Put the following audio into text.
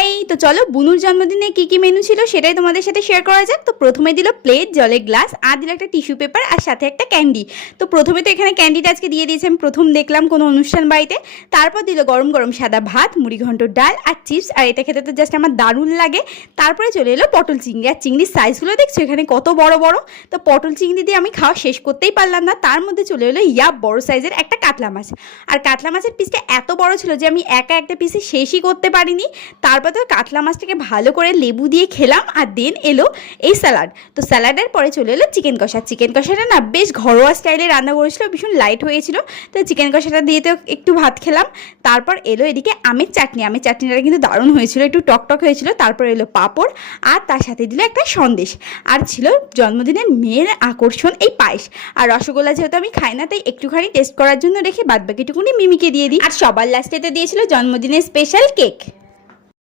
High, তো চলো বুনুর জন্মদিনে কি কি মেনু ছিল সেটাই তোমাদের সাথে শেয়ার করা যাক। তো প্রথমে দিল প্লেট, জলের গ্লাস, আর দিল একটা টিস্যু পেপার আর সাথে একটা ক্যান্ডি। তো প্রথমে তো এখানে ক্যান্ডিটা আজকে দিয়ে দিয়েছে, আমি প্রথম দেখলাম কোনো অনুষ্ঠান বাড়িতে। তারপর দিল গরম গরম সাদা ভাত, মুড়ি ঘন্ট, ডাল আর চিপস, আর এটা খেতে তো জাস্ট আমার দারুণ লাগে। তারপরে চলে এলো পটল চিংড়ি, আর চিংড়ির সাইজগুলো দেখছো এখানে কত বড় বড়। তো পটল চিংড়ি দিয়ে আমি খাওয়া শেষ করতেই পারলাম না, তার মধ্যে চলে এলো বড় সাইজের একটা কাতলা মাছ। আর কাতলা মাছের পিসটা এত বড় ছিল যে আমি একা একটা পিসে শেষই করতে পারিনি। তারপর তো কাতলা মাছটাকে ভালো করে লেবু দিয়ে খেলাম, আর দেন এলো এই স্যালাড। তো স্যালাডের পরে চলে এলো চিকেন কষা। চিকেন কষাটা না বেশ ঘরোয়া স্টাইলে রান্না করেছিল, ভীষণ লাইট হয়েছিল। তো চিকেন কষাটা দিয়ে তো একটু ভাত খেলাম। তারপর এলো এদিকে আমের চাটনি। আমের চাটনিটা কিন্তু দারুণ হয়েছিল, একটু টকটক হয়েছিল। তারপর এলো পাঁপড়, আর তার সাথে দিল একটা সন্দেশ। আর ছিল জন্মদিনের মেয়ের আকর্ষণ এই পায়েস। আর রসগোল্লা যেহেতু আমি খাই না, তাই একটুখানি টেস্ট করার জন্য রেখে বাদবাকিটুকুনি মিমিকে দিয়ে দিই। আর সবার লাস্টেতে দিয়েছিল জন্মদিনের স্পেশাল কেক।